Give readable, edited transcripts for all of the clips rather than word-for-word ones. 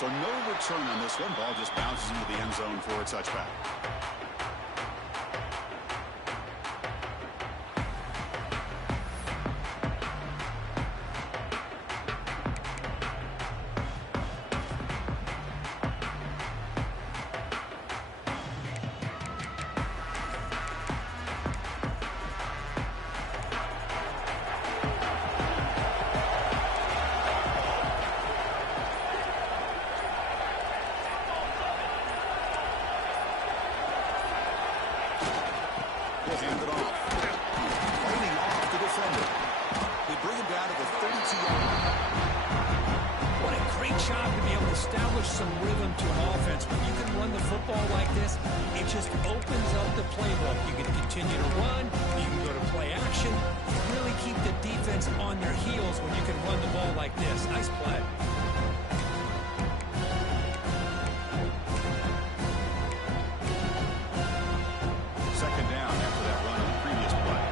So no return on this one. Ball just bounces into the end zone for a touchback. Hand it off. Fighting off the defender. They bring him down to the 32-yard line. What a great job to be able to establish some rhythm to an offense. When you can run the football like this, it just opens up the playbook. You can continue to run. You can go to play action. You really keep the defense on their heels when you can run the ball like this. Nice play. Second down after that run on the previous play.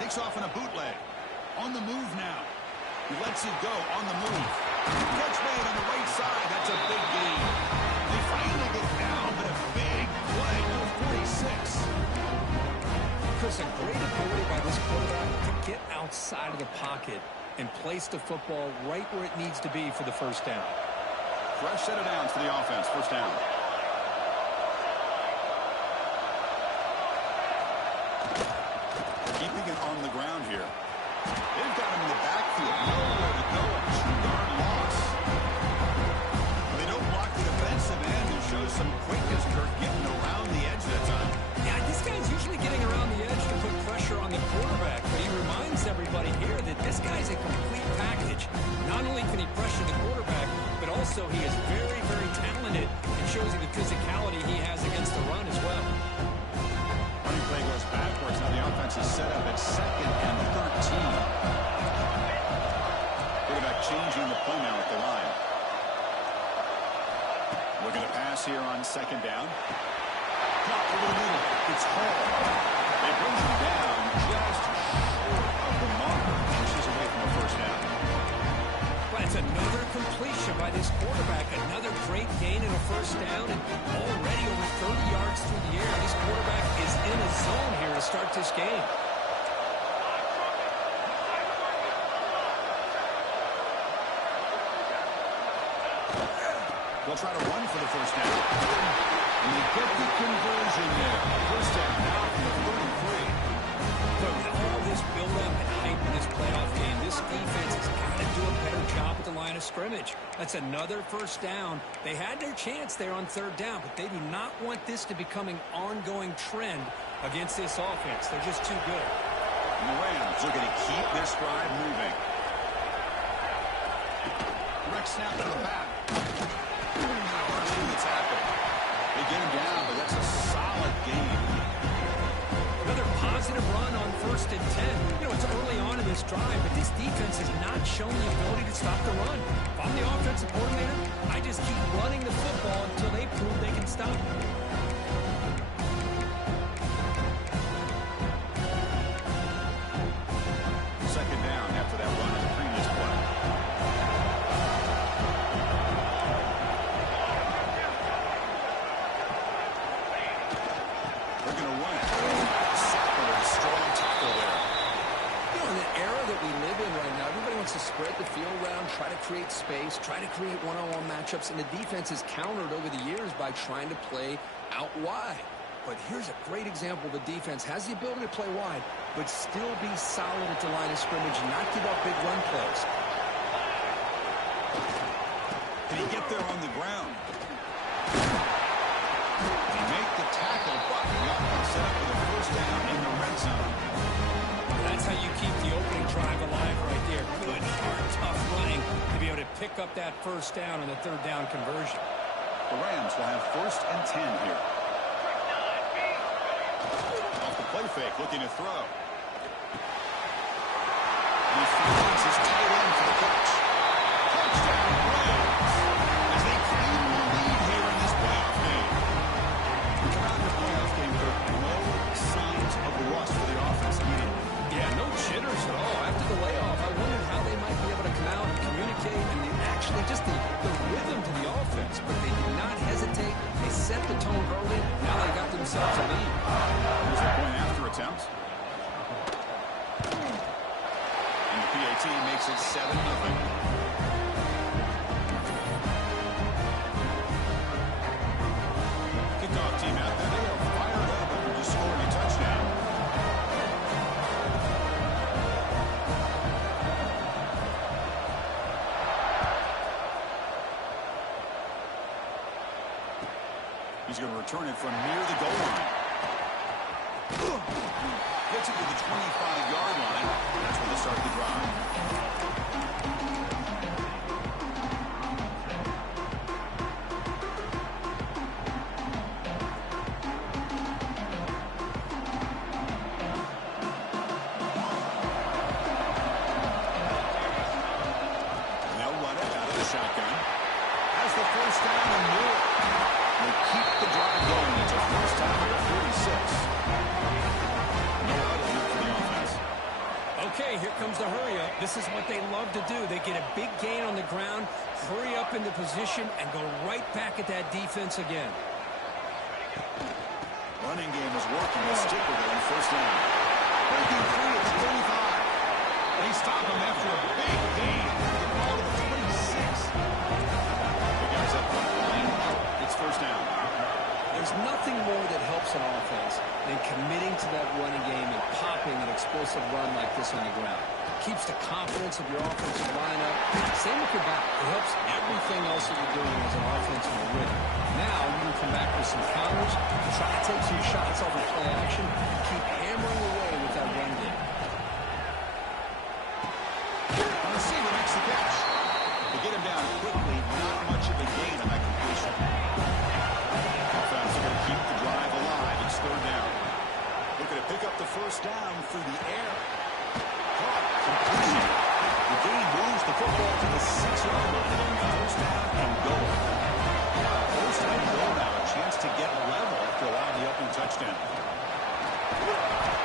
Takes off on a bootleg. On the move now. He lets it go on the move. Catch made on the right side. That's a big gain. They finally get down, but a big play to 46. Chris, a great ability by this quarterback to get outside of the pocket and place the football right where it needs to be for the first down. Fresh set of downs for the offense. First down. Keeping it on the ground here. They've got him in the backfield. Nowhere to go. A 2-yard loss. They don't block the defensive end and show some quickness, Kirk, getting around the edge that time. Yeah, this guy's usually getting around the edge to put pressure on the quarterback, but he reminds everybody here that this guy's a complete package. Not only can he pressure the quarterback, but also he is very, very talented and shows you the physicality he has against the run as well. Running play goes backwards. Now the offense is set up at 2nd and 13. Quarterback changing the play now at the line. Looking to pass here on 2nd down. Caught over the middle. It's Hall. They bring him down just short of the mark. Inches away from the first down. Well, it's another completion by this quarterback. Another great gain in a first down, and already over 30 yards through the air. This quarterback is in a zone here to start this game. They'll try to run for the first down. And they get the conversion there. First down now from the 33. But with all this build-up and hype in this playoff game, this defense has got to do a better job at the line of scrimmage. That's another first down. They had their chance there on 3rd down, but they do not want this to become an ongoing trend against this offense. They're just too good. And the Rams are going to keep this drive moving. Direct snap to the back. The tackle. They get him down, but that's a solid game. Another positive run on 1st and 10. You know, it's early on in this drive, but this defense has not shown the ability to stop the run. If I'm the offensive coordinator, I just keep running the football until they prove they can stop it. Second down after that run in the previous play. They're going to run it. Sackler, a strong tackle there. You know, in the era that we live in right now, everybody wants to spread the field around, try to create space, try to create one-on-one matchups, and the defense has countered over the years by trying to play out wide. But here's a great example. The defense has the ability to play wide, but still be solid at the line of scrimmage and not give up big run plays. Can he get there on the ground? They make the tackle, but the offense set up for the first down in the red zone. That's how you keep the opening drive alive right there. Good, hard, tough running to be able to pick up that first down on the 3rd down conversion. The Rams will have 1st and 10 here. Off the play fake, looking to throw. He finds his tight end for the catch. Touchdown, Rams, as they claim the lead here in this playoff game. Around the playoff game, there are no signs of rust for the offense immediately. And the PAT makes it 7-0. Kickoff team out there. They are fired up after just scoring a touchdown. He's going to return it from near the goal line. Gets it to the 25-yard line. That's where they start the drive. They'll run it out of the shotgun. Has the first down and more. They keep the drive going until first down at 46. No out here for the offense. Okay, here comes the hurry-up. This is what they love to do. They get a big gain on the ground, hurry up into position, and go right back at that defense again. Running game is working. They stick with it on first down. Breaking free at the 35. They stop him after a big gain. The ball to the 26. The guys up front line out. It's first down. There's nothing more that helps an offense than committing to that running game and popping an explosive run like this on the ground. Keeps the confidence of your offensive lineup. Same with your back. It helps everything else that you're doing as an offensive rhythm. Now you can come back with some counters, try to take some shots off of play action, and keep hammering away with that run game. The receiver makes the catch. They get him down quickly. Not much of a gain on that completion. Offense are going to keep the drive alive. It's third down. Looking to pick up the first down through the air. Caught. Completion. The gain moves the football to the 6-yard line. First down and goal. First and goal now. A chance to get level after allowing the opening touchdown.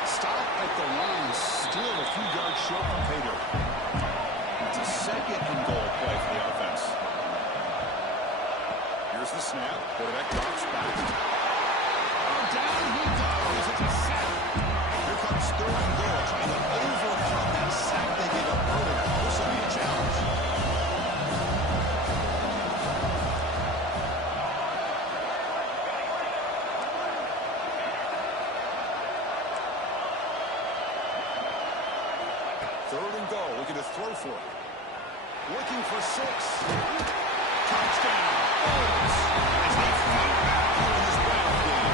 Stop at the line. Still a few yards short from pay dirt. It's a second and goal play for the offense. Here's the snap. Quarterback drops back. Oh, down he goes. It's a sack. Here comes third and goal. Trying to overcome that sack they gave up earlier. This will be a challenge. Third and goal. Looking to throw for it. Looking for 6. Touchdown. Bulls. As they fight back here in this playoff game.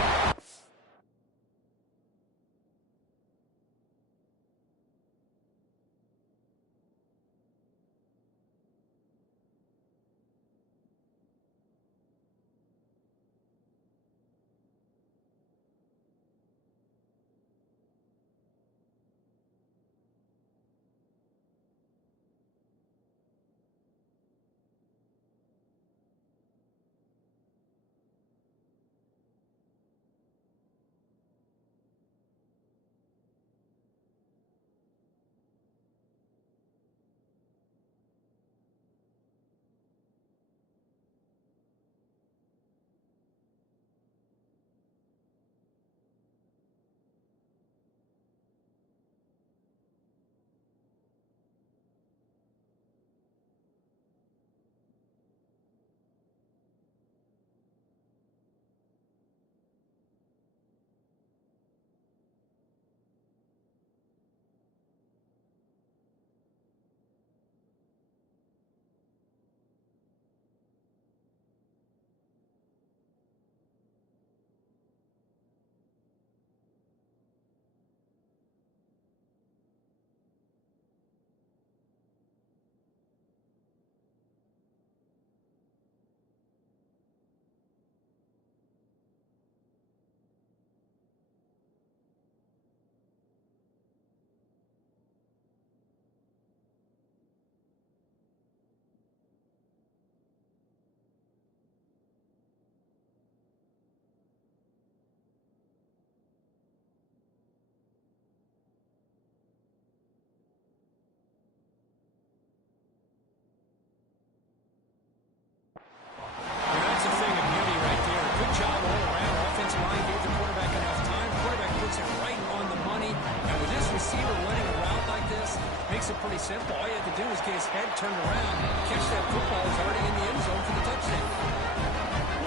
makes it pretty simple. All you have to do is get his head turned around, catch that football. It's already in the end zone for the touchdown.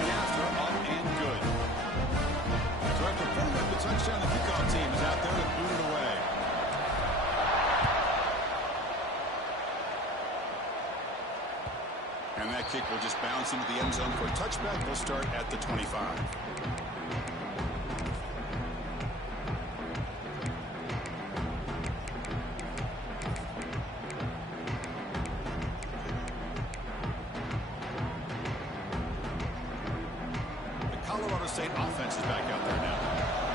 Right after, up and good. So after putting up the touchdown, the kickoff team is out there to boot it away. And that kick will just bounce into the end zone for a touchback. We'll start at the 25. Colorado State offense is back out there now.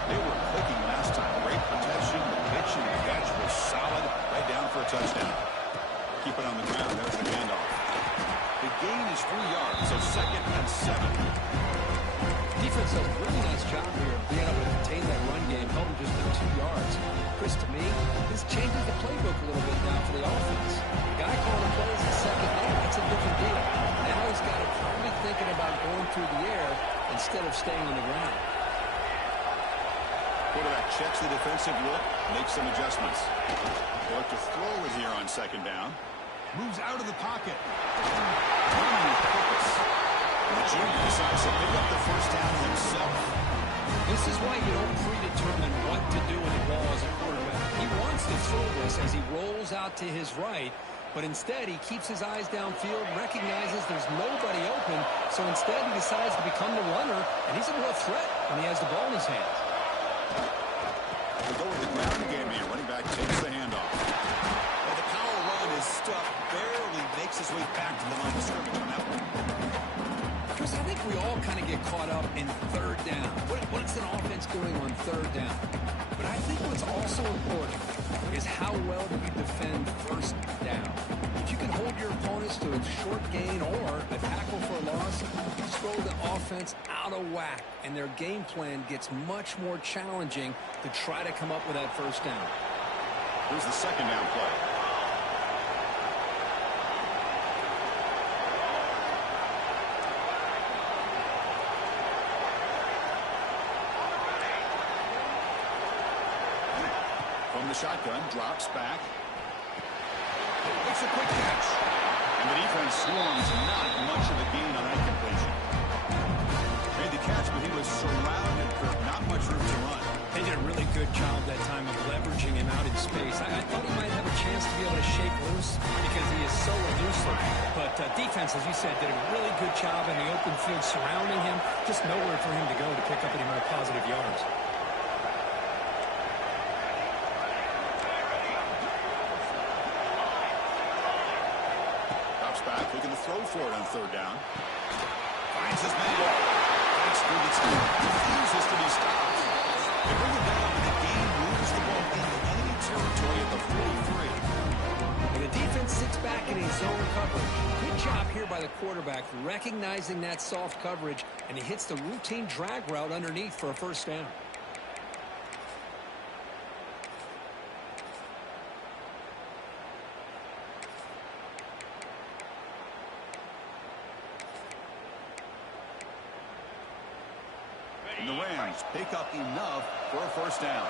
They were clicking last time. Great protection. The pitch and the catch was solid. Right down for a touchdown. Keep it on the ground. There's the handoff. The gain is 3 yards, so 2nd and 7. Defense does a really nice job here of being able to contain that run game, held him just to 2 yards. Chris, to me, this changes the playbook a little bit now for the offense. The guy calling plays in second down, that's a different deal. Now he's got to probably thinking about going through the air instead of staying on the ground. Quarterback checks the defensive look, makes some adjustments. They'll have to throw it here on 2nd down. Moves out of the pocket. And the junior decides to pick up the first down himself. This is why you don't predetermine what to do with the ball as a quarterback. He wants to throw this as he rolls out to his right, but instead he keeps his eyes downfield, recognizes there's nobody open, so instead he decides to become the runner, and he's a real threat when he has the ball in his hands. We'll go with the ground game here. Running back takes the handoff. Well, the power run is stuck. Barely makes his way back to the line of scrimmage on that one. Chris, I think we all kind of get caught up in 3rd down. What's an offense doing on 3rd down? But I think what's also important is how well do you defend 1st down. If you can hold your opponents to a short gain or a tackle for a loss, throw the offense out of whack, and their game plan gets much more challenging to try to come up with that 1st down. Here's the 2nd down play. From the shotgun, drops back. Makes a quick catch. And the defense swarms, not much of a gain on that completion. Made the catch, but he was surrounded for not much room to run. They did a really good job that time of leveraging him out in space. I thought he might have a chance to be able to shake loose because he is so elusive. But defense, as you said, did a really good job in the open field surrounding him. Just nowhere for him to go to pick up any more positive yards. Back, looking to throw for it on 3rd down. Finds his man. Takes through the team. Refuses to be stopped. They bring it down, and the game moves the ball into enemy territory at the 43. And the defense sits back in a zone coverage. Good job here by the quarterback recognizing that soft coverage, and he hits the routine drag route underneath for a 1st down. And the Rams pick up enough for a 1st down.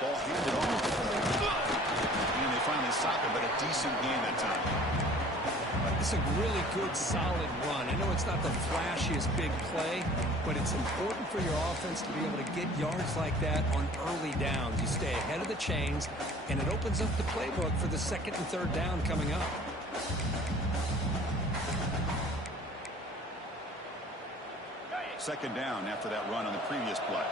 Ball handed off. And they finally stop it, but a decent gain that time. It's a really good, solid run. I know it's not the flashiest big play, but it's important for your offense to be able to get yards like that on early downs. You stay ahead of the chains, and it opens up the playbook for the 2nd and 3rd down coming up. Second down after that run on the previous play.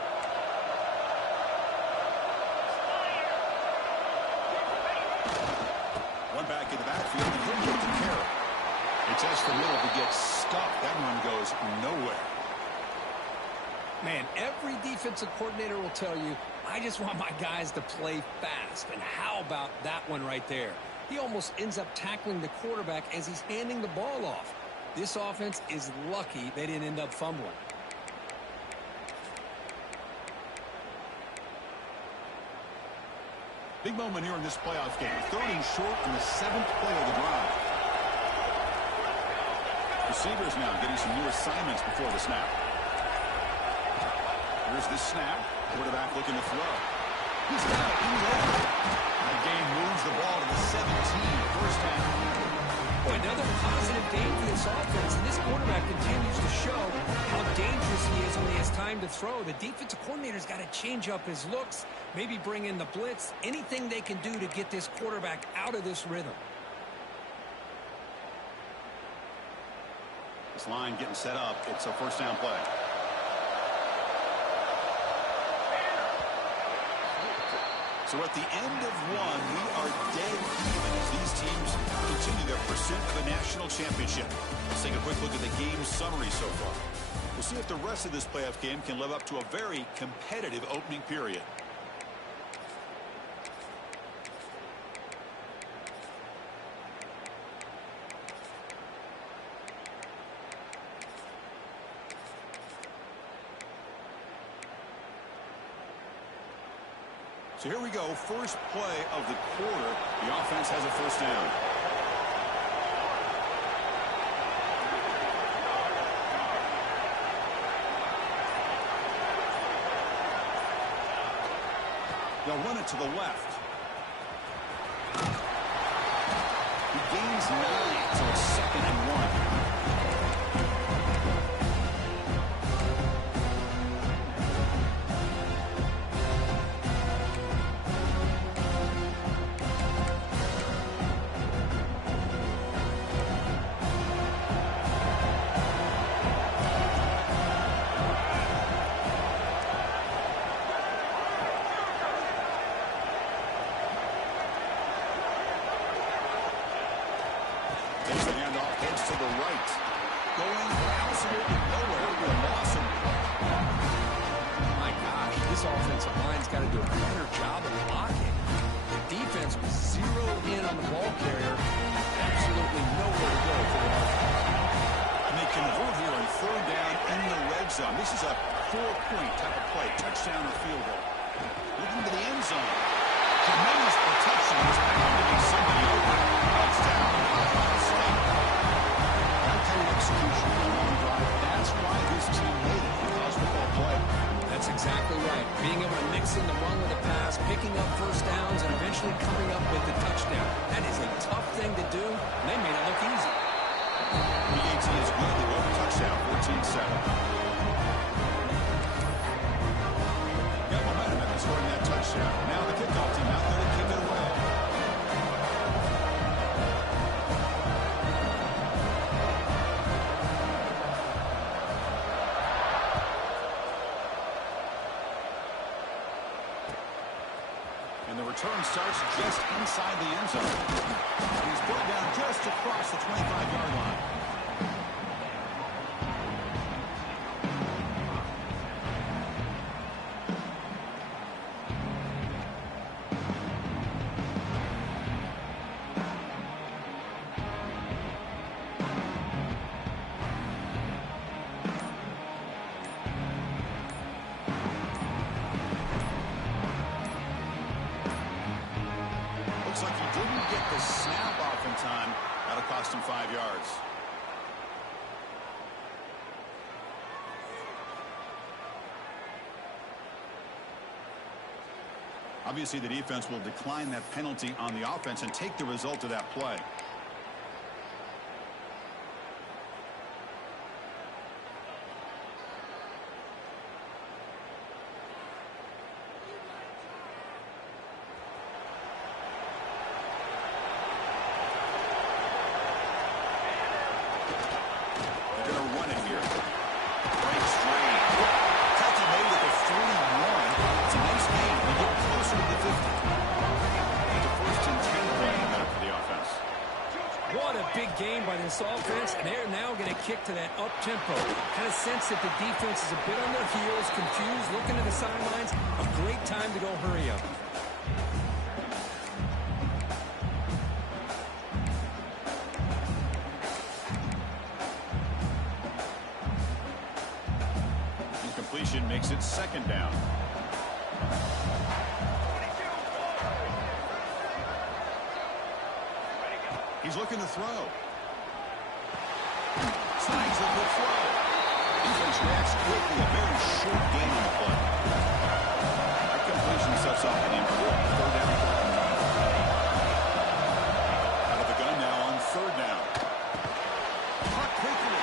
One back in the backfield, and he'll get the carry. He tests the middle, he gets stuck. That run goes nowhere. Man, every defensive coordinator will tell you, I just want my guys to play fast. And how about that one right there? He almost ends up tackling the quarterback as he's handing the ball off. This offense is lucky they didn't end up fumbling. Big moment here in this playoff game. 3rd and short on the 7th play of the drive. Receivers now getting some new assignments before the snap. Here's the snap. Quarterback looking to throw. He's got it in there. That game moves the ball to the 17, first down. Boy, another positive game for this offense, and this quarterback continues to show how dangerous he is when he has time to throw. The defensive coordinator's got to change up his looks, maybe bring in the blitz, anything they can do to get this quarterback out of this rhythm. This line getting set up. It's a first down play. So at the end of one, we are dead even as these teams continue their pursuit of the national championship. Let's take a quick look at the game summary so far. We'll see if the rest of this playoff game can live up to a very competitive opening period. So here we go, first play of the quarter. The offense has a first down. They'll run it to the left. He gains 9, so it's 2nd and 1. To the right. Going absolutely nowhere. We're awesome. My gosh, this offensive line's got to do a better job of blocking. The defense was zeroed in on the ball carrier. Absolutely nowhere to go for the offense. And they convert here on 3rd down in the red zone. This is a 4-point type of play. Touchdown or field goal. Looking to the end zone. Tremendous protection. Was bound to be somebody over. Touchdown. Ohio State. Execution on the drive. That's why this team made it in college football play. That's exactly right. Being able to mix in the run with the pass, picking up first downs, and eventually coming up with the touchdown. That is a tough thing to do, and they made it look easy. The AT is good. They go for touchdown, 14-7. Got momentum after scoring that touchdown. Now the kickoff team out there to kick it away. And the return starts just inside the end zone. He's brought down just across the 25-yard line. Looks like he didn't get the snap off in time. That'll cost him 5 yards. Obviously, the defense will decline that penalty on the offense and take the result of that play. Game by this offense, and they're now going to kick to that up-tempo. Kind of sense that the defense is a bit on their heels, confused, looking to the sidelines. A great time to go hurry up. Incompletion makes it 2nd down. He's looking to throw. Slides a good throw. Defense reacts quickly. A very short gain on the play. That completion sets off an important third down play. Out of the gun now on third down. Caught quickly.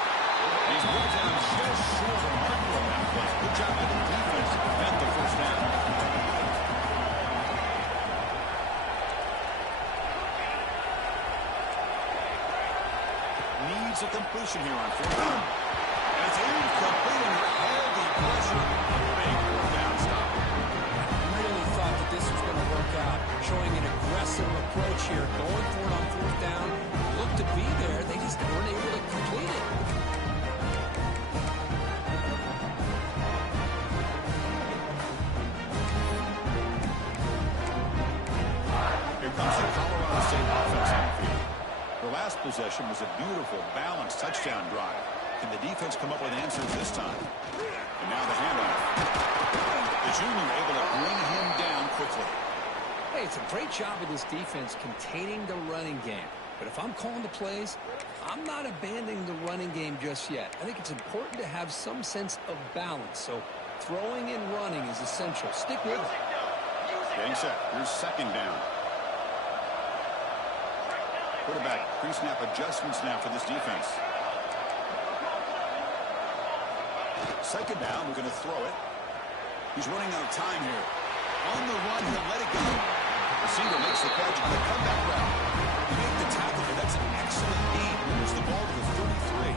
He's brought down just short of marker on that play. Good job by the defense to prevent the first down. Needs a completion here on fourth down. And it's incomplete under heavy pressure. A big fourth down stop. Really thought that this was going to work out. Showing an aggressive approach here. Going for it on fourth down. Looked to be there. They just weren't able to complete it. Here comes the Colorado State offense on the field. The last possession was a beautiful, balanced touchdown drive. Can the defense come up with answers this time? And now the handoff. The junior able to bring him down quickly. Hey, it's a great job of this defense containing the running game. But if I'm calling the plays, I'm not abandoning the running game just yet. I think it's important to have some sense of balance. So throwing and running is essential. Stick with it. Getting set. Here's second down. Quarterback pre-snap adjustments now for this defense. Second down, we're going to throw it. He's running out of time here. On the run, he'll let it go. Receiver makes the catch on the comeback route. He made the tackle, but that's an excellent gain. Moves the ball to the 33.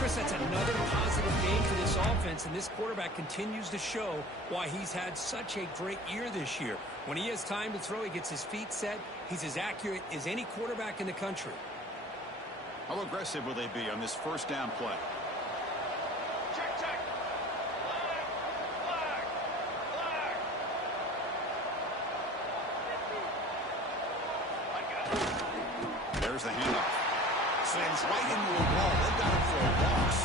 Chris, that's another positive game for this offense, and this quarterback continues to show why he's had such a great year this year. When he has time to throw, he gets his feet set. He's as accurate as any quarterback in the country. How aggressive will they be on this first down play? There's the handoff. Slams right into a wall. They've got him for a loss.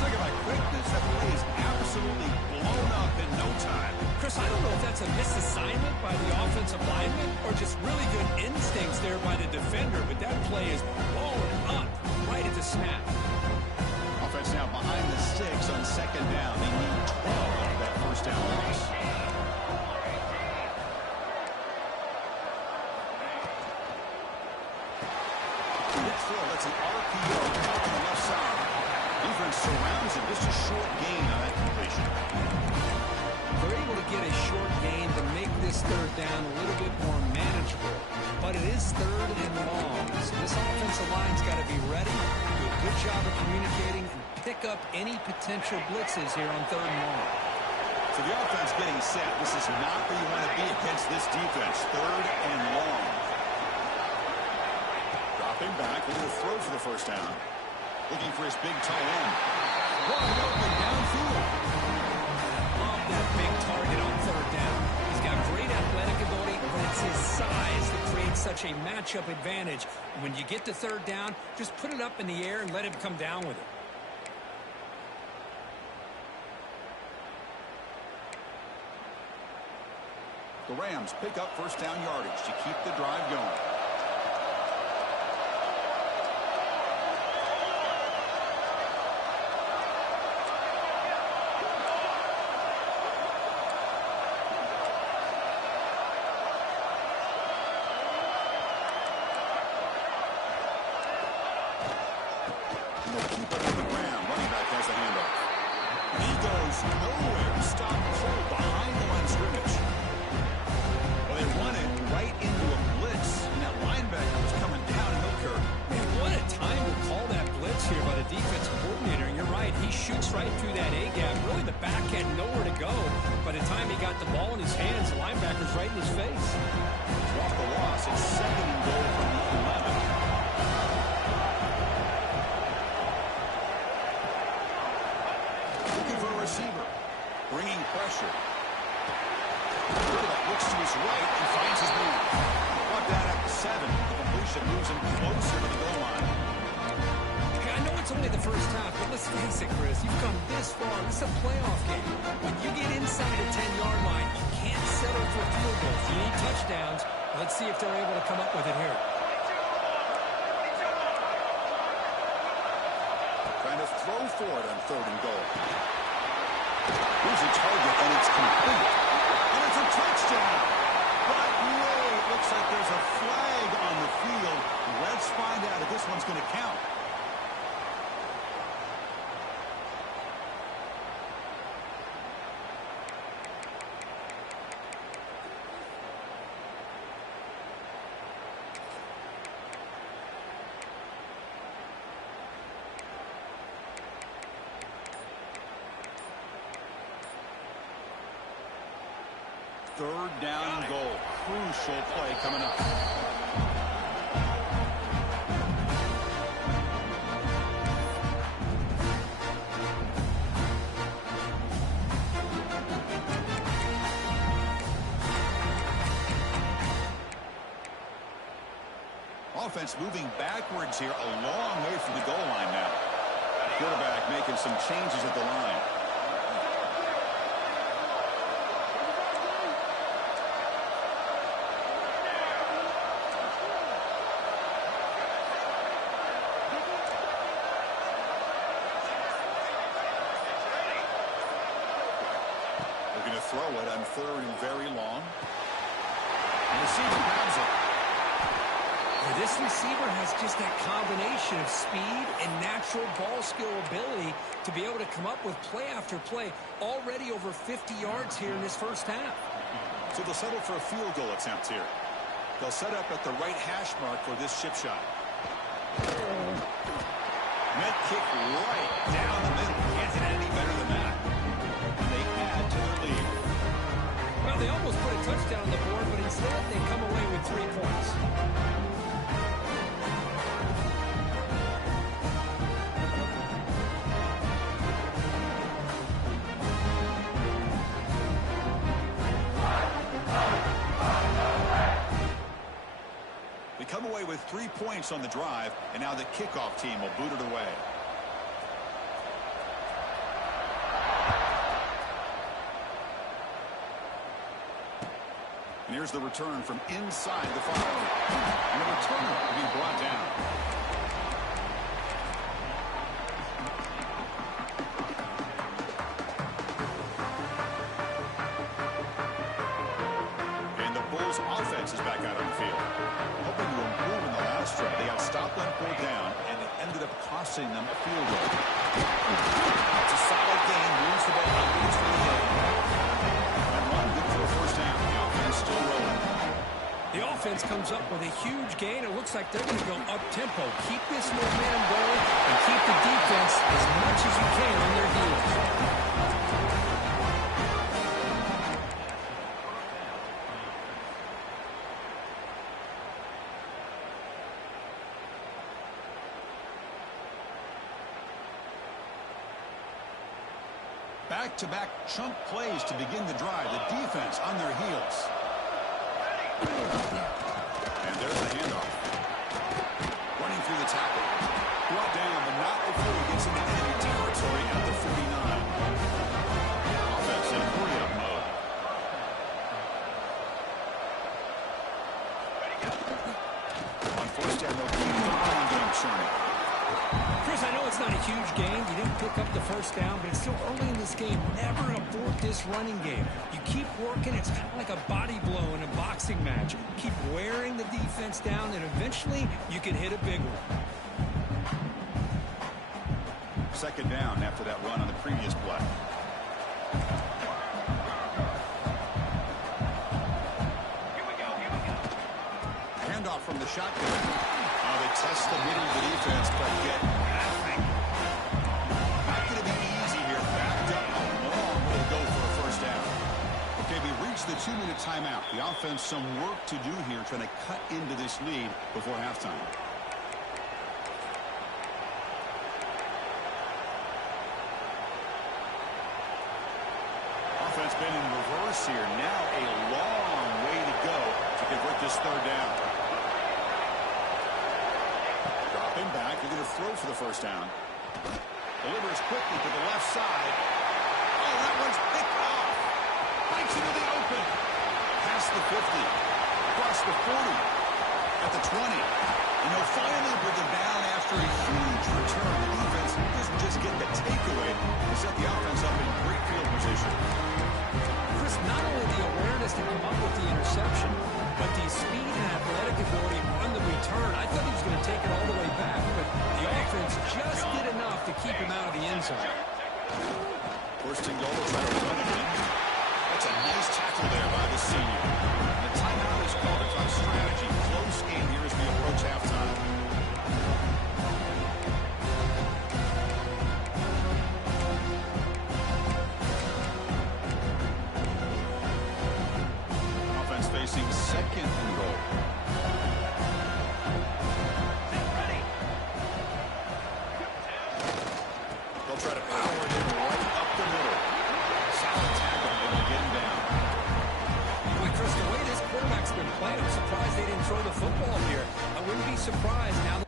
Talk about quickness. That play is absolutely blown up in no time. Chris, I don't know if that's a misassignment by the offensive lineman or just really good instincts there by the defender, but that play is blown up right at the snap. Offense now behind the sticks on second down. They need 12 out of that first down loss. That's an RPO on the left side. Defense surrounds him. Just a short gain on that completion. They're able to get a short gain to make this third down a little bit more manageable. But it is third and long. So this offensive line's got to be ready, do a good job of communicating, and pick up any potential blitzes here on third and long. So the offense getting set. This is not where you want to be against this defense. Third and long. Dropping back, looking to throw for the first down. Looking for his big tight end. Wide open downfield. Love that big target on third down. He's got great athletic ability, but it's his size that creates such a matchup advantage. When you get to third down, just put it up in the air and let him come down with it. The Rams pick up first down yardage to keep the drive going. Let's see if they're able to come up with it here. Trying to throw for it on 3rd and goal. Here's a target, and it's complete. And it's a touchdown. But wait, looks like there's a flag on the field. Let's find out if this one's going to count. Third down and goal. Crucial play coming up. Offense moving backwards here, a long way from the goal line now. Quarterback making some changes at the line. Throw it on 3rd and very long. And the receiver grabs it. This receiver has just that combination of speed and natural ball skill ability to be able to come up with play after play, already over 50 yards here in this first half. So they'll settle for a field goal attempt here. They'll set up at the right hash mark for this chip shot. Net kick right down the middle. Can't get any better than that. They add to their lead. Well, they almost put a touchdown on the board, but instead they come away with 3 points. They come away with 3 points on the drive, and now the kickoff team will boot it away. And here's the return from inside the 5. And the return will be brought down. And the Bulls offense is back out on the field. Hoping to improve in the last drive. They got stopped on 4th down, and it ended up costing them a field goal. It's a solid game. Moves the ball out. Moves for the end. And run good for a first down. The offense still rolling. The offense comes up with a huge gain. It looks like they're going to go up-tempo. Keep this momentum going and keep the defense as much as you can on their heels. Back-to-back chunk plays to begin the drive. The defense on their heels. And there's the handoff. Running through the tackle. Brought down, but not before he gets into enemy territory at the 49. Offense in hurry-up mode. On 1st down, they'll keep the running game churning. Chris, I know it's not a huge game. You didn't pick up the first down, but it's still early in this game. Never abort this running game. You keep working. It's kind of like a body blow in a boxing match. Keep wearing the defense down, and eventually you can hit a big one. 2nd down after that run on the previous play. Handoff from the shotgun. They test the middle of the defense, but get nothing. Not going to be easy here. Backed up a long way to go for a first down. Okay, we reached the 2-minute timeout. The offense some work to do here, trying to cut into this lead before halftime. Offense been in reverse here. Now a long way to go to convert this 3rd down. Dropping back, they're going to throw for the first down. Delivers quickly to the left side. Oh, that one's picked off. Bites into the open. Past the 50. Across the 40. At the 20. And they'll finally bring him down after a huge return. The defense just just get the takeaway to set the offense up in great field position. Chris, not only the awareness to come up with the interception, but the speed and athletic ability on the return. I thought he was going to take it all the way back, but the offense just did enough to keep him out of the end zone. First and goal, try to run it in. That's a nice tackle there by the senior. The timeout is called. It's on strategy. Close game here as we approach halftime. Offense facing second and goal. They'll try to power it in right up the middle. Solid tackle, and they get him down. Boy, Chris, the way this quarterback's been playing, I'm surprised they didn't throw the football here. I wouldn't be surprised now that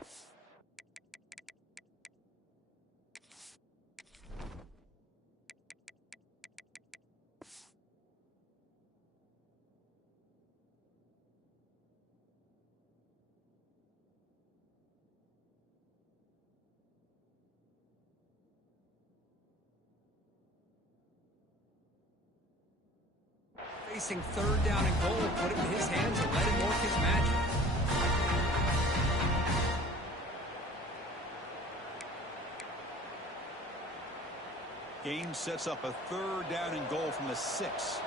facing third down and goal, put it in his hands and let him work his magic. Game sets up a third down and goal from the 6.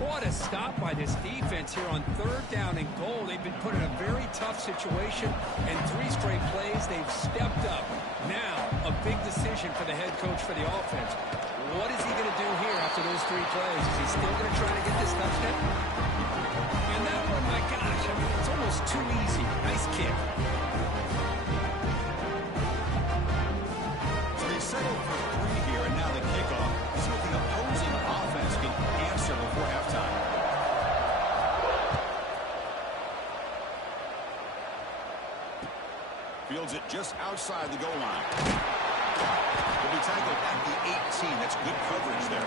What a stop by this defense here on third down and goal. They've been put in a very tough situation, and 3 straight plays, they've stepped up. Now, a big decision for the head coach for the offense. What is he going to do here after those 3 plays? Is he still going to try to get this touchdown? And that one, my gosh, I mean, it's almost too easy. Nice kick. So they settle for 3 here, and now the kickoff. See what the opposing offense can answer before halftime. Fields it just outside the goal line. Will be tackled at the 18. That's good coverage there.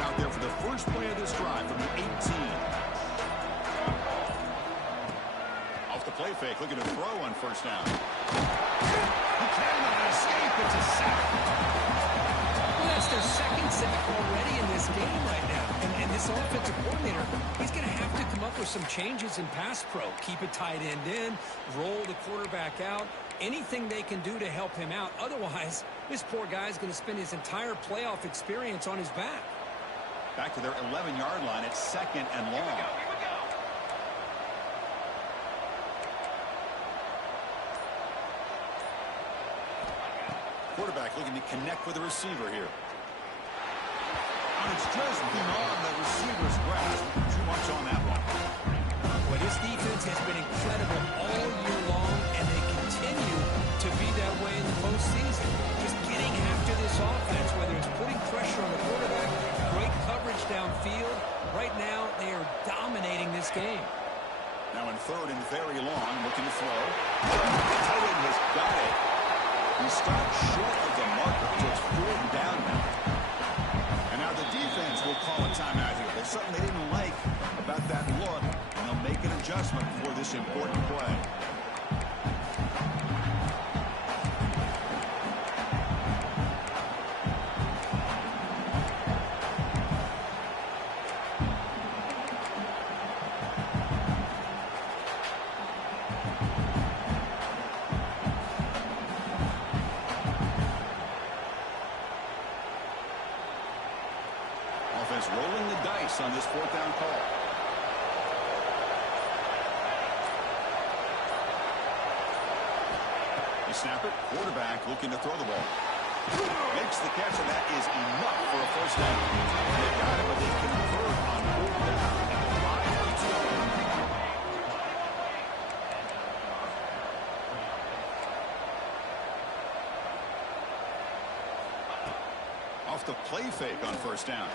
Out there for the first play of this drive from the 18. Off the play fake, looking to throw on first down. He cannot escape. It's a sack. Well, that's their second sack already in this game right now. And this offensive coordinator, he's going to have to come up with some changes in pass pro. Keep a tight end in, roll the quarterback out. Anything they can do to help him out. Otherwise, this poor guy's going to spend his entire playoff experience on his back. Back to their 11-yard line. It's second and long. Here we go. Quarterback looking to connect with the receiver here. And it's just beyond the receiver's grasp. Too much on that one. Well, this defense has been incredible all year long, and they continue to be that way in the postseason. Just getting after this offense, whether it's putting pressure on the quarterback, great coverage downfield. Right now, they are dominating this game. Now in third and very long, looking to throw. The tight end has got it. He stopped short of the marker, so it's 4th down now. And now the defense will call a timeout here. There's something they didn't like about that look, and they'll make an adjustment for this important play. Offense rolling the dice on this 4th down call. The snapper, quarterback looking to throw the ball. Makes the catch, and that is enough for a first down. They got it, but they convert on fourth down. And the drive keeps going. Off the play fake on first down.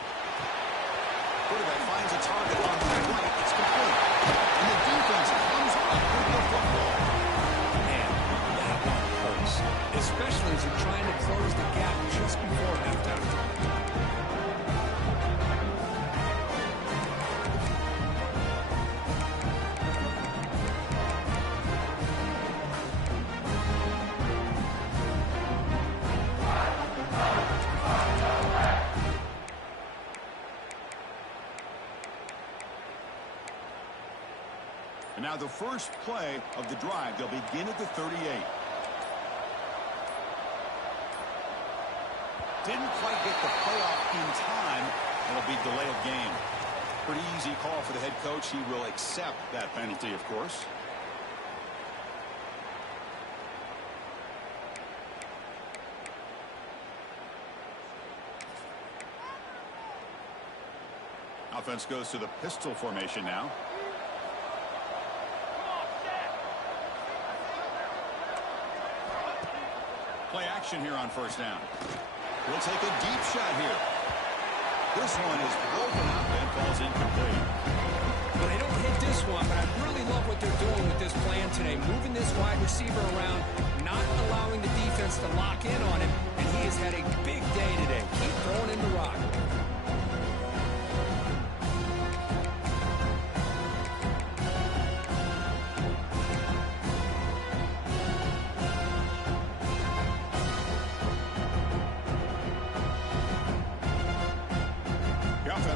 Quarterback finds a target on the right. It's complete. And the defense comes up with the football. Man, that one hurts. Especially as they're trying to close the gap just before halftime. And now the first play of the drive. They'll begin at the 38. Didn't quite get the playoff in time. It'll be delay of game. Pretty easy call for the head coach. He will accept that penalty, of course. Offense goes to the pistol formation now. Play action here on first down. We'll take a deep shot here. This one is broken up and falls incomplete. Well, they don't hit this one, but I really love what they're doing with this plan today. Moving this wide receiver around, not allowing the defense to lock in on him, and he has had a big day today. Keep throwing in the rock.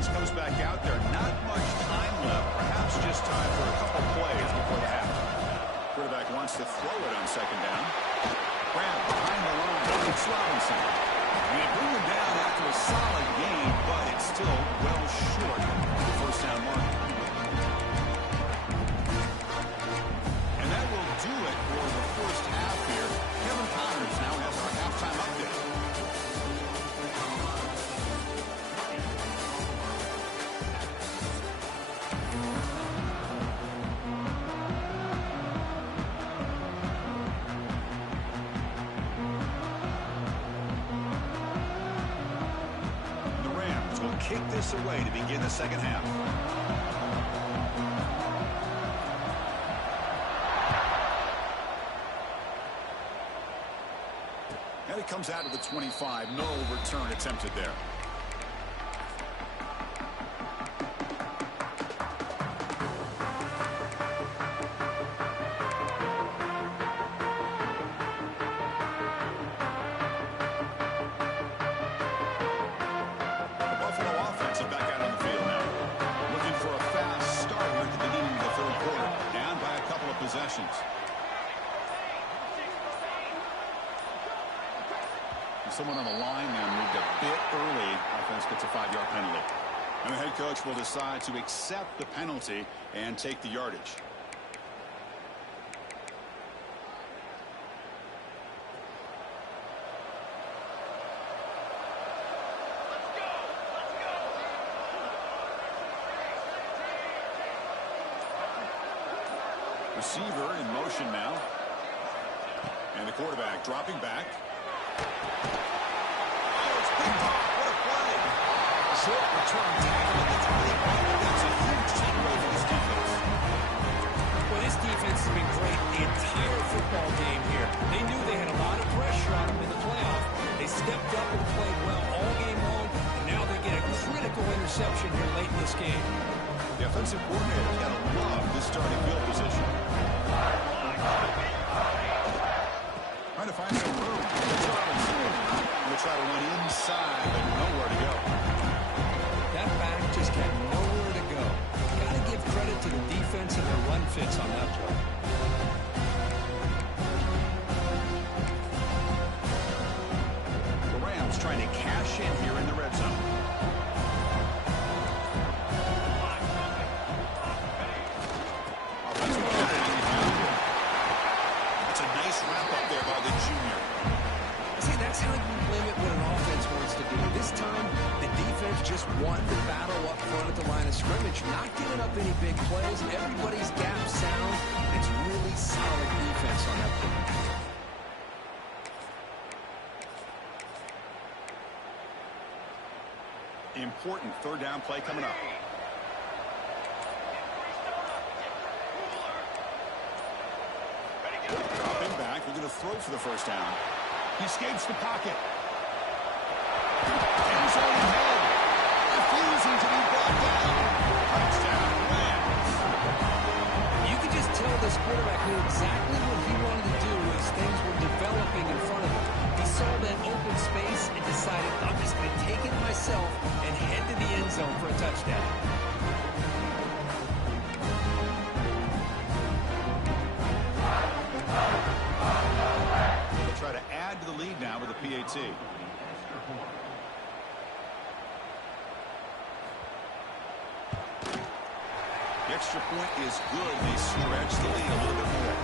Comes back out there. Not much time left. Perhaps just time for a couple plays before the half. Quarterback wants to throw it on second down. Grant behind the line. It's Robinson. And they bring him down after a solid gain, but it's still well short of the first down mark. And that will do it for the first half here. Kevin Connors now has our halftime update. Kick this away to begin the second half. And it comes out of the 25. No return attempted there. Someone on the line now moved a bit early. Offense gets a 5-yard penalty. And the head coach will decide to accept the penalty and take the yardage. Receiver in motion now. And the quarterback dropping back. What a play. Short return tackle. That's a huge takeaway for this defense. Well, this defense has been great the entire football game here. They knew they had a lot of pressure on them in the playoff. They stepped up and played well all game long, and now they get a critical interception here late in this game. The offensive coordinator got to love this starting field position. Trying to find some room. We'll try to run inside, but nowhere to go. That back just had nowhere to go. Got to give credit to the defense and their run fits on that play. The Rams trying to cash in here in the red zone. That's a nice wrap up there by the limit what an offense wants to do. This time, the defense just wanted to battle up front at the line of scrimmage, not giving up any big plays. Everybody's gap sound. It's really solid defense on that play. Important third down play coming up. Dropping back, they're going to throw for the first down. He escapes the pocket. End zone ahead. Refusing to be brought down. Touchdown, Rams. You could just tell this quarterback knew exactly what he wanted to do as things were developing in front of him. He saw that open space and decided, I'm just going to take it myself and head to the end zone for a touchdown. They'll try to add to the lead now with a PAT. The extra point is good. They stretch the lead a little bit more.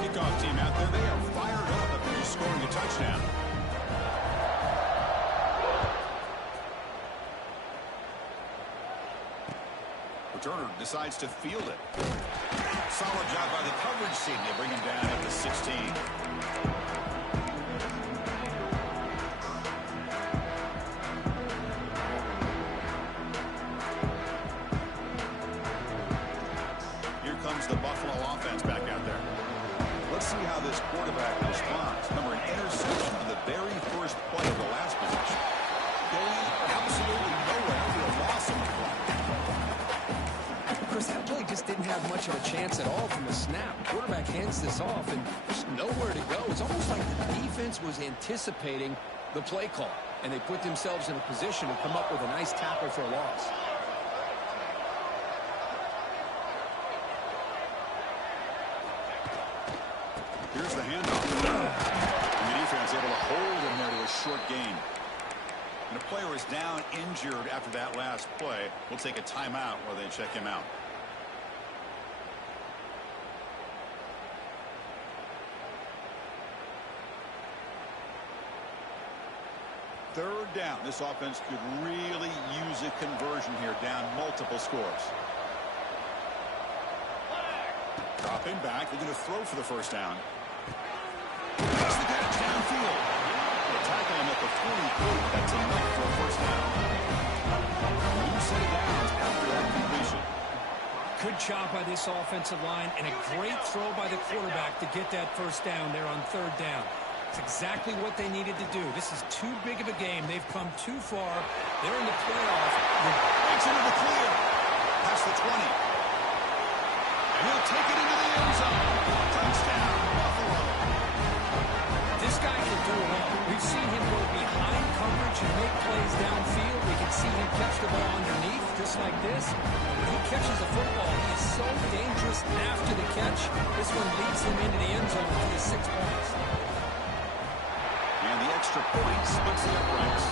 Kickoff team out there. They are fired up after just scoring a touchdown. Returner decides to field it. Solid job by the coverage team. They bring him down at the 16. Here comes the Buffalo offense back out there. Let's see how this quarterback responds. Remember, an interception on the very first play of the last possession. Going absolutely nowhere for a loss on the play. Chris, that play just didn't have much of a chance at all from the snap. Quarterback hands this off, and there's nowhere to go. It's almost like the defense was anticipating the play call, and they put themselves in a position to come up with a nice tackle for a loss. Here's the handoff. And the defense able to hold him there to a short gain. And a player is down injured after that last play. We'll take a timeout while they check him out. Third down. This offense could really use a conversion here, down multiple scores. Dropping back. They're going to throw for the first down. That's the catch downfield. They'll tackle him at the 44. That's enough for a first down. New set of downs after that completion. Good job by this offensive line and a great throw by the quarterback to get that first down there on third down. It's exactly what they needed to do. This is too big of a game. They've come too far. They're in the playoff. Breaks into the clear. Past the 20. And he'll take it into the end zone. Touchdown, Buffalo. This guy can do it all. We've seen him go behind coverage and make plays downfield. We can see him catch the ball underneath just like this. When he catches the football, he is so dangerous after the catch. This one leads him into the end zone for the 6 points. And the extra point splits the uprights.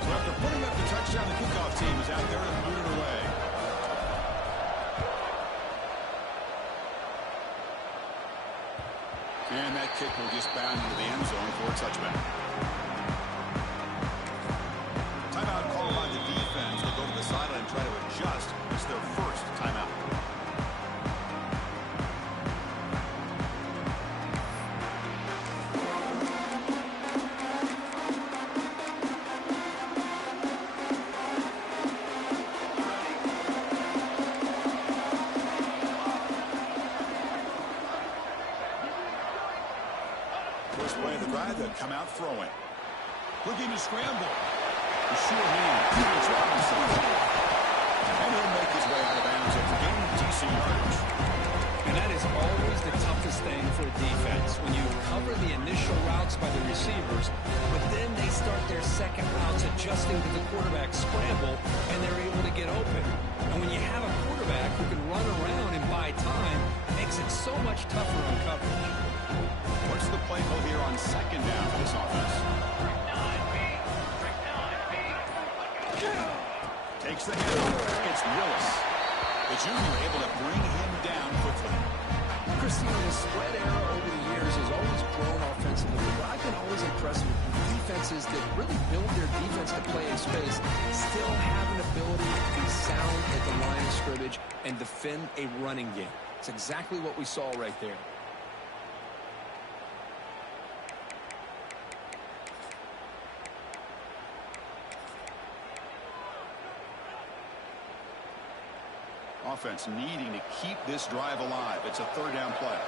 So after putting up the touchdown, the kickoff team is out there and booted away. And that kick will just bound into the end zone for a touchback. Timeout call by the defense. They'll go to the sideline and try to adjust. It's their first timeout. First play of the drive, they'll come out throwing. Looking to scramble. The sure hand. It's Robinson. And he'll make his way out of bounds after gaining decent yardage. And that is always the toughest thing for a defense. When you cover the initial routes by the receivers, but then they start their second routes adjusting to the quarterback scramble, and they're able to get open. And when you have a quarterback who can run around and buy time, it makes makes it so much tougher on coverage. What's the play call here on second down for this offense? Takes the hit. It's Willis. The junior able to bring him down quickly. Christine, the spread era over the years has always grown offensively, but I've been always impressed with defenses that really build their defense to play in space, still have an ability to be sound at the line of scrimmage and defend a running game. It's exactly what we saw right there. Offense needing to keep this drive alive. It's a third down play.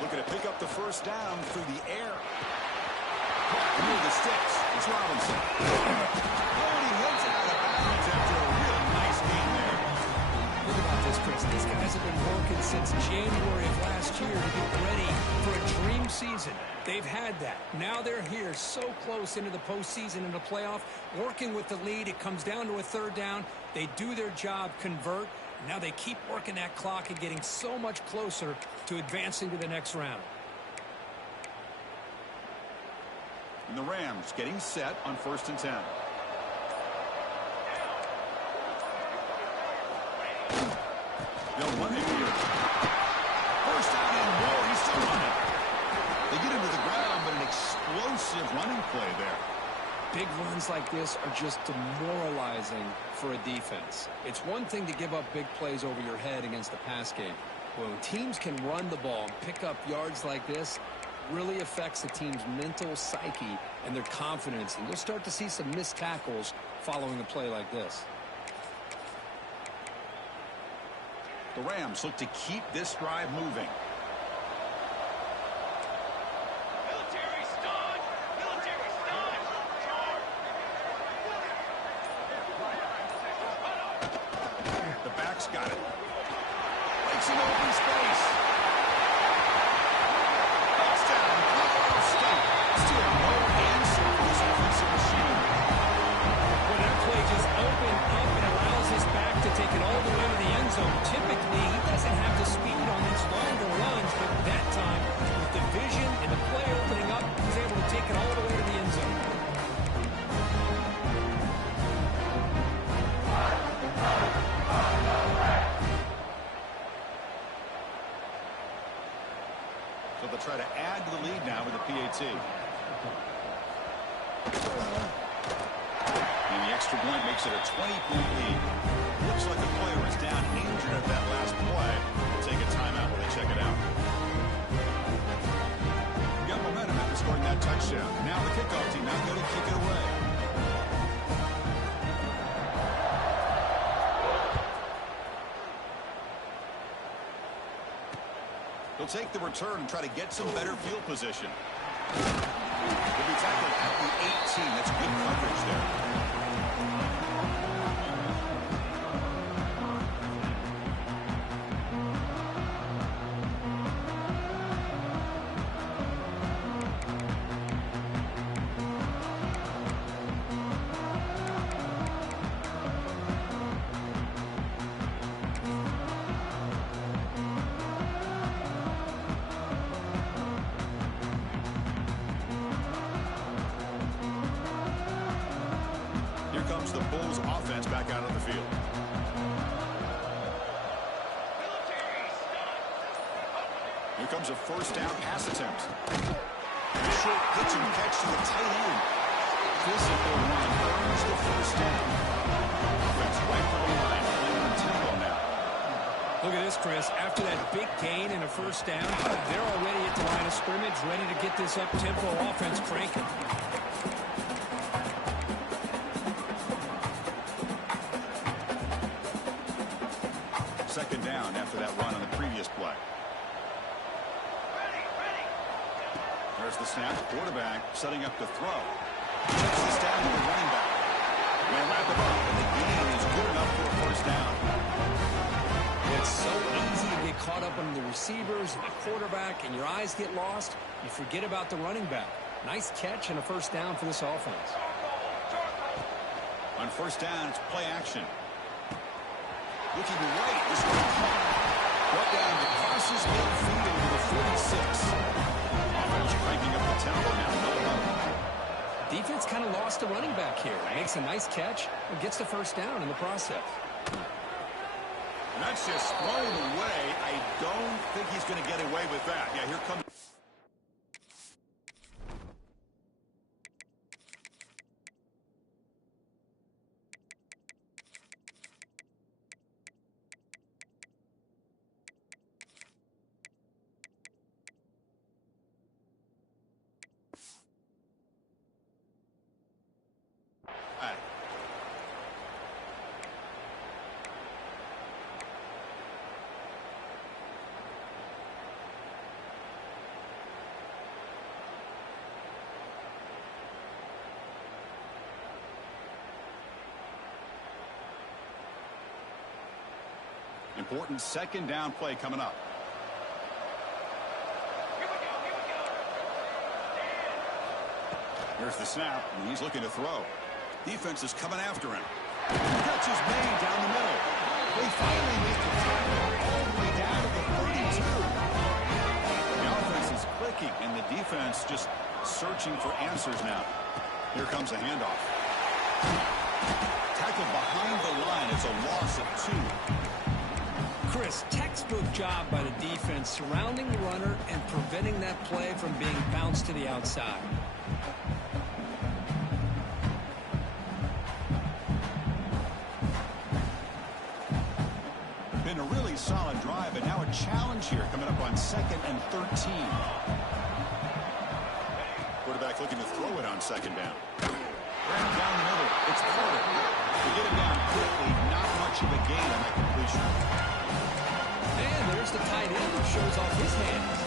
Looking to pick up the first down through the air. Near the sticks. It's Robinson. Oh, and he hits it out of bounds after a real nice game there. Think about this, Chris. These guys have been working since January of last year to get ready for a dream season. They've had that. Now they're here so close into the postseason and the playoff, working with the lead. It comes down to a third down. They do their job, convert. Now they keep working that clock and getting so much closer to advancing to the next round. And the Rams getting set on 1st and 10. They'll run it here. First down and more. He's still running. They get him to the ground, but an explosive running play there. Big runs like this are just demoralizing for a defense. It's one thing to give up big plays over your head against the pass game. When teams can run the ball and pick up yards like this, really affects the team's mental psyche and their confidence. And you'll start to see some missed tackles following a play like this. The Rams look to keep this drive moving. The back's got it. Breaks in open space. Touchdown, Colorado State. Still no answer for this offensive machine. Well, that play just opened up and allows this back to take it all the way to the end zone. Typically, he doesn't have the speed on these longer runs, but that time, with the vision and the play opening up, he's able to take it all the way to the end zone. So they'll try to add to the lead now with a PAT. And the extra point makes it a 20-point lead. Looks like the player is down injured at that last play. They'll take a timeout while they check it out. Got momentum after scoring that touchdown. Now the kickoff team not going to kick it away. They'll take the return and try to get some better field position. They'll be tackled at the 18. That's good coverage there. Comes the Bulls offense back out on the field. Here comes a first down pass attempt. A short pitch and catch to the tight end. Physical run earns the first down. Offense right for the line, playing on tempo now. Look at this, Chris. After that big gain and a first down, they're already at the line of scrimmage, ready to get this up-tempo offense cranking. Second down after that run on the previous play. There's the snap. Quarterback setting up to throw. Takes this down to the running back. They wrap it up, and the gain is good enough for a first down. It's so easy to get caught up on the receivers and the quarterback, and your eyes get lost. You forget about the running back. Nice catch and a first down for this offense. On first down, it's play action. Looking right. This one brought down the crosses midfield to the 46. Offense cranking up the tempo now. Defense kind of lost a running back here. Makes a nice catch and gets the first down in the process. And that's just thrown away. I don't think he's going to get away with that. Yeah, here comes. Important second down play coming up. Here's the snap, and he's looking to throw. Defense is coming after him. Catch is made down the middle. They finally make the tackle all the way down to the 32. The offense is clicking, and the defense just searching for answers now. Here comes a handoff. Tackled behind the line. It's a loss of 2. Chris, textbook job by the defense surrounding the runner and preventing that play from being bounced to the outside. Been a really solid drive, and now a challenge here coming up on 2nd and 13. Quarterback looking to throw it on second down. Down the middle, it's Carter. To get him down quickly, not much of a gain on that completion. And there's the tight end who shows off his hands.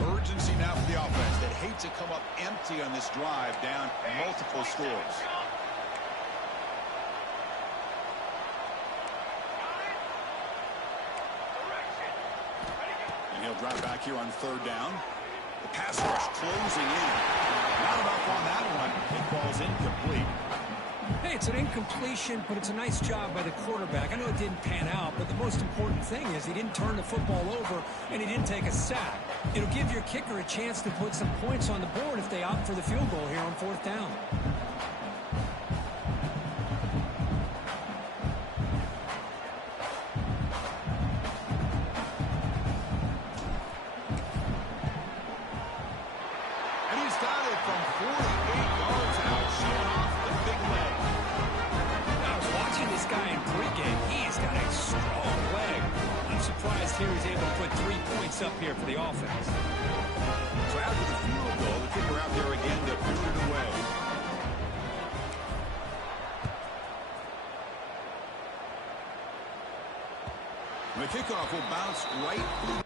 Urgency now for the offense that hate to come up empty on this drive, down multiple scores. And he'll drop back here on third down. The pass rush closing in. Not enough on that one. It falls incomplete. Hey, it's an incompletion, but it's a nice job by the quarterback. I know it didn't pan out, but the most important thing is he didn't turn the football over and he didn't take a sack. It'll give your kicker a chance to put some points on the board if they opt for the field goal here on fourth down. Here he's able to put 3 points up here for the offense. So after the field goal, the kicker out there again to boot it away. The kickoff will bounce right through.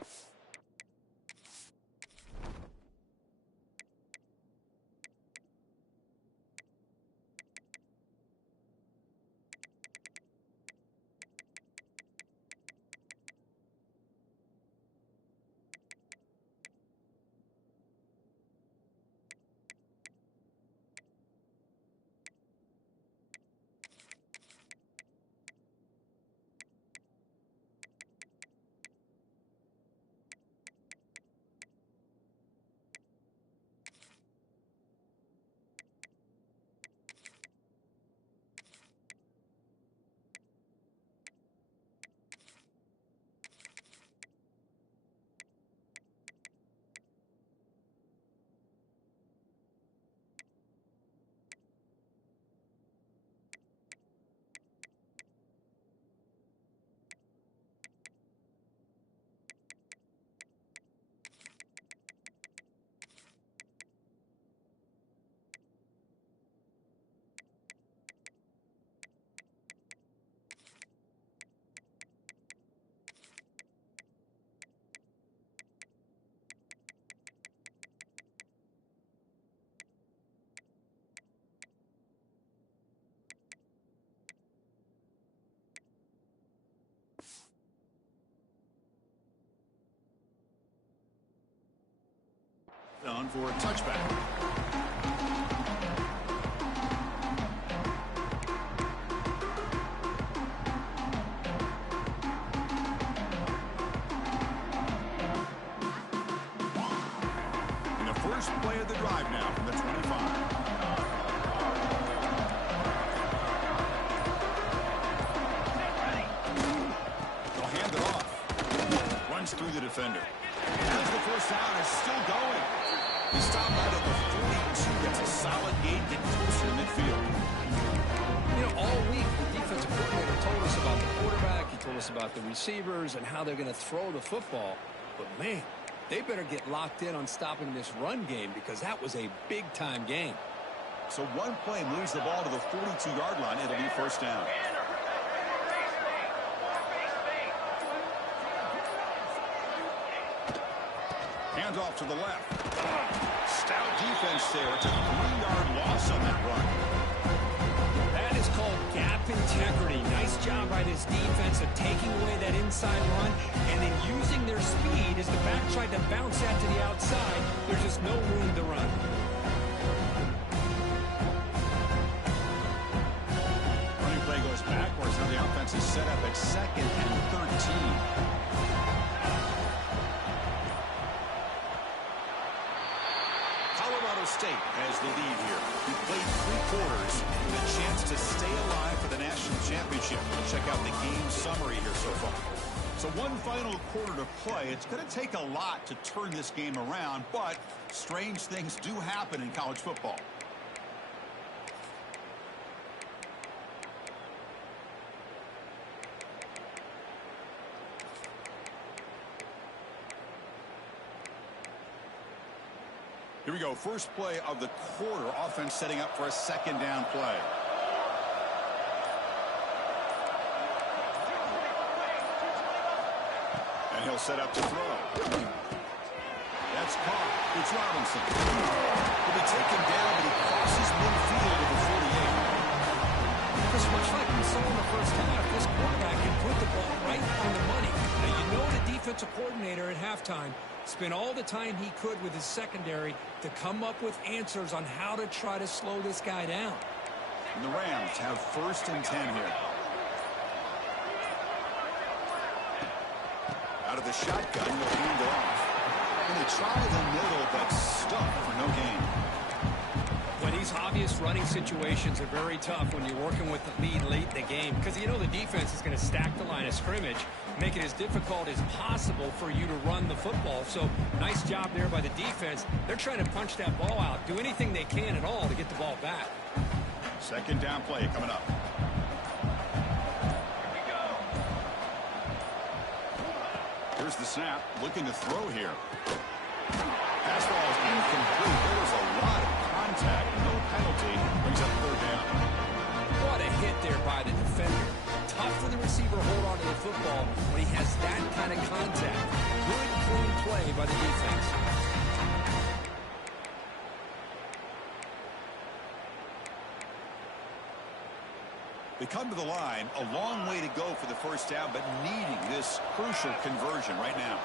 down for a touchback. And the first play of the drive now from the 25. Through the defender. As the first down is still going. He stopped out at the 42. That's a solid gain, getting closer to midfield. You know, all week the defensive coordinator told us about the quarterback. He told us about the receivers and how they're going to throw the football. But, man, they better get locked in on stopping this run game because that was a big-time game. So one play moves the ball to the 42-yard line. It'll be first down. Hands off to the left. Stout defense there. It's a 3-yard loss on that run. That is called gap integrity. Nice job by this defense of taking away that inside run and then using their speed as the back tried to bounce that to the outside. There's just no room to run. Running play goes backwards. Now the offense is set up at 2nd and 13. State has the lead here. We played 3 quarters with a chance to stay alive for the national championship. We'll check out the game summary here so far. So one final quarter to play. It's going to take a lot to turn this game around, but strange things do happen in college football. Here we go. First play of the quarter. Offense setting up for a 2nd down play. And he'll set up to throw. That's caught. It's Robinson. He'll be taken down, but he crosses midfield to the 48. Because much like we saw in the first half, this quarterback can put the ball right on the money. Now, you know the defensive coordinator at halftime spent all the time he could with his secondary to come up with answers on how to try to slow this guy down. And the Rams have 1st and 10 here. Out of the shotgun, he'll hand it off. And they try the middle, but stuck for no gain. Well, these obvious running situations are very tough when you're working with the lead late in the game because you know the defense is going to stack the line of scrimmage, make it as difficult as possible for you to run the football. So nice job there by the defense. They're trying to punch that ball out, do anything they can at all to get the ball back. 2nd down play coming up. Here we go. Here's the snap, looking to throw here. Pass ball is incomplete. There was a lot of contact, no penalty. Brings up 3rd down. What a hit there by the defender. Tough for the receiver to hold on to the football when he has that kind of contact. Good, clean play by the defense. They come to the line, a long way to go for the first down, but needing this crucial conversion right now.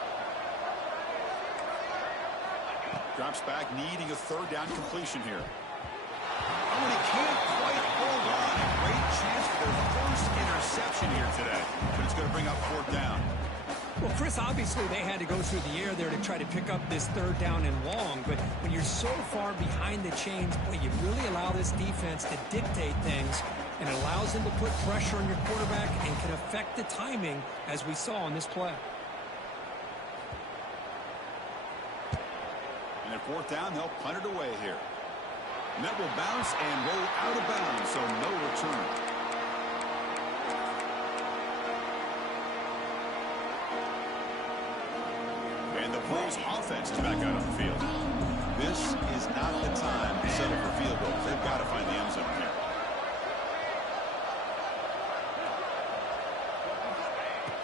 Drops back, needing a 3rd down completion here. Oh, and he can't quite hold on. A great chance for their first interception here today, but it's going to bring up 4th down. Well, Chris, obviously they had to go through the air there to try to pick up this 3rd down and long, but when you're so far behind the chains, boy, you really allow this defense to dictate things, and it allows them to put pressure on your quarterback and can affect the timing, as we saw on this play. And at 4th down, they'll punt it away here. And that will bounce and roll out of bounds, so no return. And the Bulls offense is back out on the field. This is not the time to settle for field goals. They've got to find the end zone here.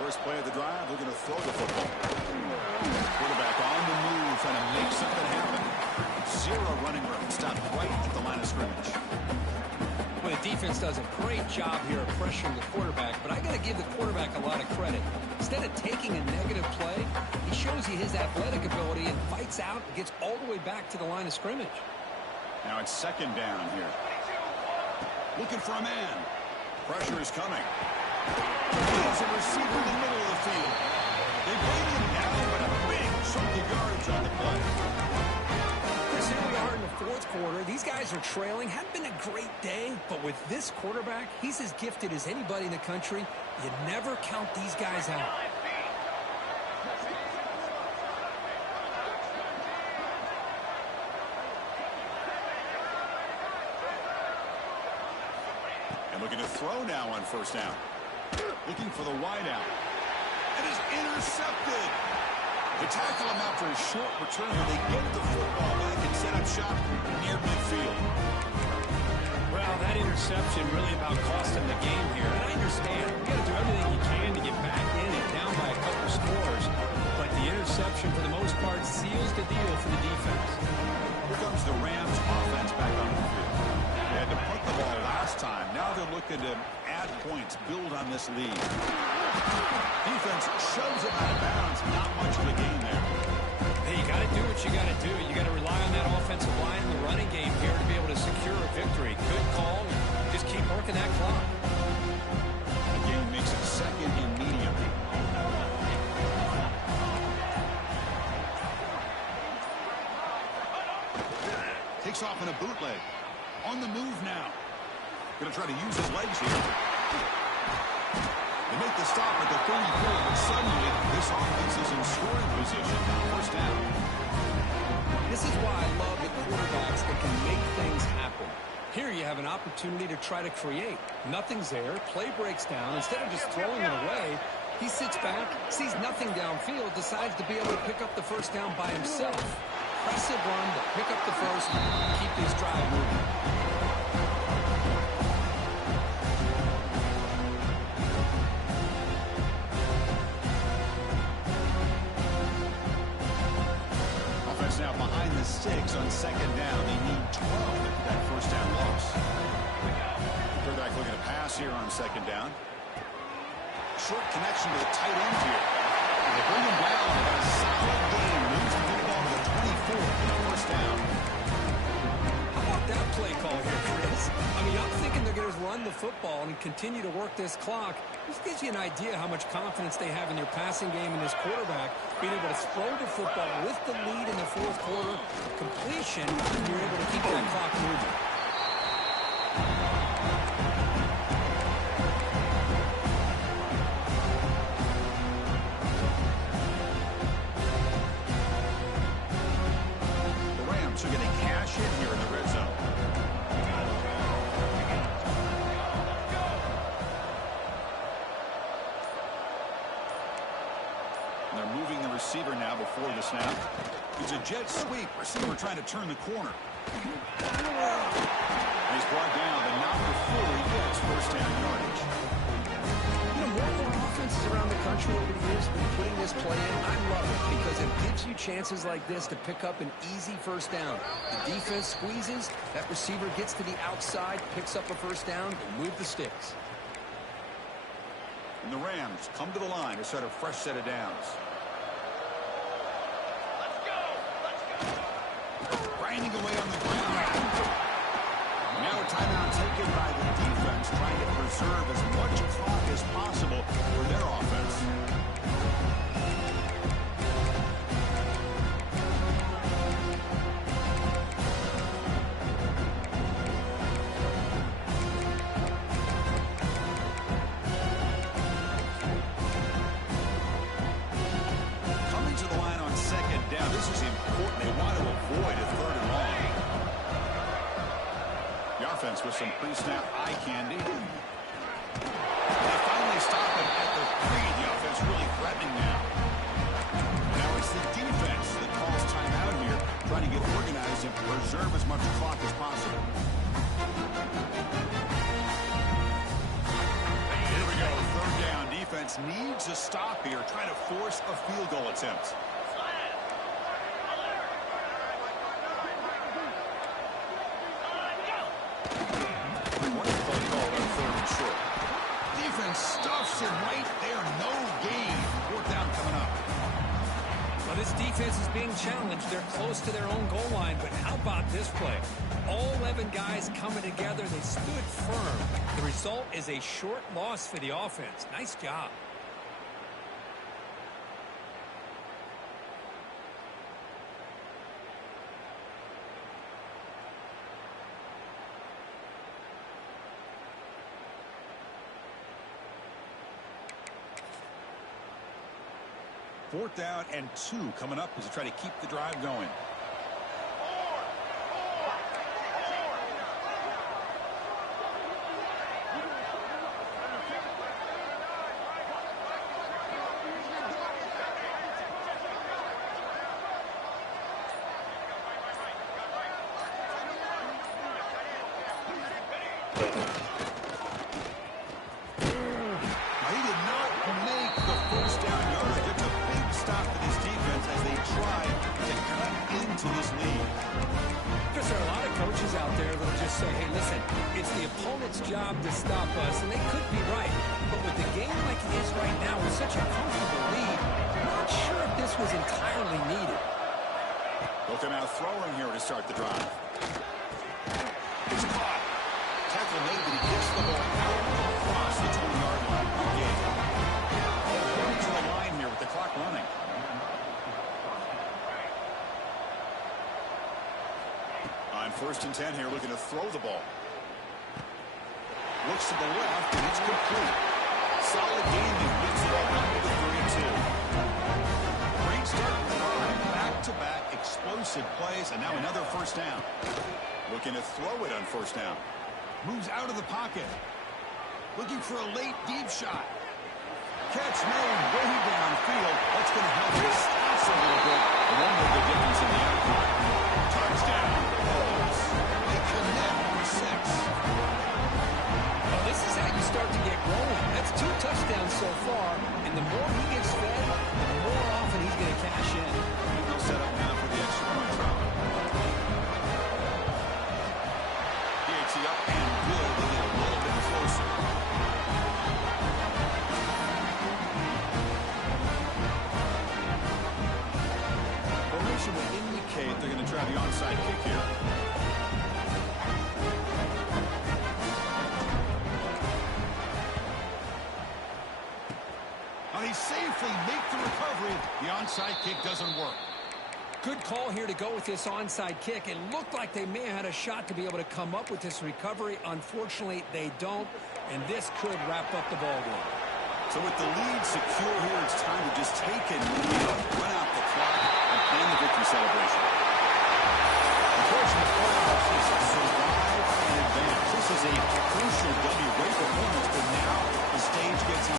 First play of the drive, looking to throw the football. Quarterback on the move, trying to make something happen. 0 running room, stopped right at the line of scrimmage. Well, the defense does a great job here of pressuring the quarterback, but I got to give the quarterback a lot of credit. Instead of taking a negative play, he shows you his athletic ability and fights out and gets all the way back to the line of scrimmage. Now it's second down here. Looking for a man. Pressure is coming. There's a receiver in the middle of the field. They bring him down, but a big chunk of yardage on the play. Chris, here we are in the fourth quarter. These guys are trailing. Hadn't been a great day, but with this quarterback, he's as gifted as anybody in the country. You never count these guys out. And looking to throw now on first down. Looking for the wideout. It is intercepted. They tackle him after a short return, but they get the football back and set up shop near midfield. Well, that interception really about cost him the game here. And I understand. You got to do everything you can to get back in it, down by a couple scores. But the interception, for the most part, seals the deal for the defense. Here comes the Rams offense back on the field. They had to punt the ball last time. Now they're looking to add points, build on this lead. Defense shoves it out of bounds. Not much of a gain there. Hey, you got to do what you got to do. You got to rely on that offensive line in the running game here to be able to secure a victory. Good call. Just keep working that clock. The game makes it second and medium. Takes off in a bootleg. On the move now. Going to try to use his legs here. They make the stop at the 34, but suddenly this offense is in scoring position. First down. This is why I love the quarterbacks that can make things happen. Here you have an opportunity to try to create. Nothing's there. Play breaks down. Instead of just throwing it away, he sits back, sees nothing downfield, decides to be able to pick up the first down by himself. Impressive run to pick up the first, keep this drive moving. Now behind the sticks on second down. They need 12 for that first down loss. Quarterback looking to pass here on second down. Short connection to the tight end here. They bring him down. They got a solid game. Moves the football to the 24 for the first down. How about that play call here, Chris? I mean, I'm thinking they're going to run the football and continue to work this clock. This gives you an idea how much confidence they have in your passing game and this quarterback being able to throw the football with the lead in the fourth quarter, completion, and you're able to keep that clock moving. The Rams are going to cash in here in the red zone. They're moving the receiver now before the snap. It's a jet sweep. Receiver trying to turn the corner. And he's brought down, but not before he gets first down yardage. You know, more and more offenses around the country over the years have been putting this play in. I love it because it gives you chances like this to pick up an easy first down. The defense squeezes. That receiver gets to the outside, picks up a first down, and move the sticks. And the Rams come to the line to start a fresh set of downs. Grinding away on the ground. Now a timeout taken by the defense, trying to preserve as much clock as possible for their offense. Coming to the line on second down. This is important. They want to avoid a third and long. The offense with some pre-snap eye candy. They finally stop him at the 3. The offense really threatening now. Now it's the defense that calls timeout here, trying to get organized and preserve as much clock as possible. Here we go, third down. Defense needs a stop here, trying to force a field goal attempt. Play call stuffs him right there. No gain. Fourth down coming up. Well, this defense is being challenged. They're close to their own goal line, but how about this play? All 11 guys coming together. They stood firm. The result is a short loss for the offense. Nice job. Fourth down and 2 coming up as they try to keep the drive going. Job to stop us, and they could be right. But with the game like it is right now, with such a comfortable lead, I'm not sure if this was entirely needed. Looking out throwing here to start the drive. It's caught. Tackle made, but he gets the ball out across the 20-yard line. Good game. Going to the line here with the clock running. On 1st and 10 here, looking to throw the ball. Looks to the left, and it's complete. Solid game. He gets it all out to the 32. Great start to the drive. Back-to-back explosive plays, and now another first down. Looking to throw it on 1st down. Moves out of the pocket. Looking for a late deep shot. Catch made way downfield. That's going to help his stats a little bit. And then make the difference in the outcome. Touchdown. Bulls. They connect for 6. This is how you start to get rolling. That's 2 touchdowns so far, and the more he gets fed, the more often he's going to cash in. They'll set up now for the extra point drop. Gets the up and good. They get a little bit closer. Formation would indicate they're going to try the onside kick here. They safely make the recovery. The onside kick doesn't work. Good call here to go with this onside kick. It looked like they may have had a shot to be able to come up with this recovery. Unfortunately, they don't, and this could wrap up the ball game. So with the lead secure here, it's time to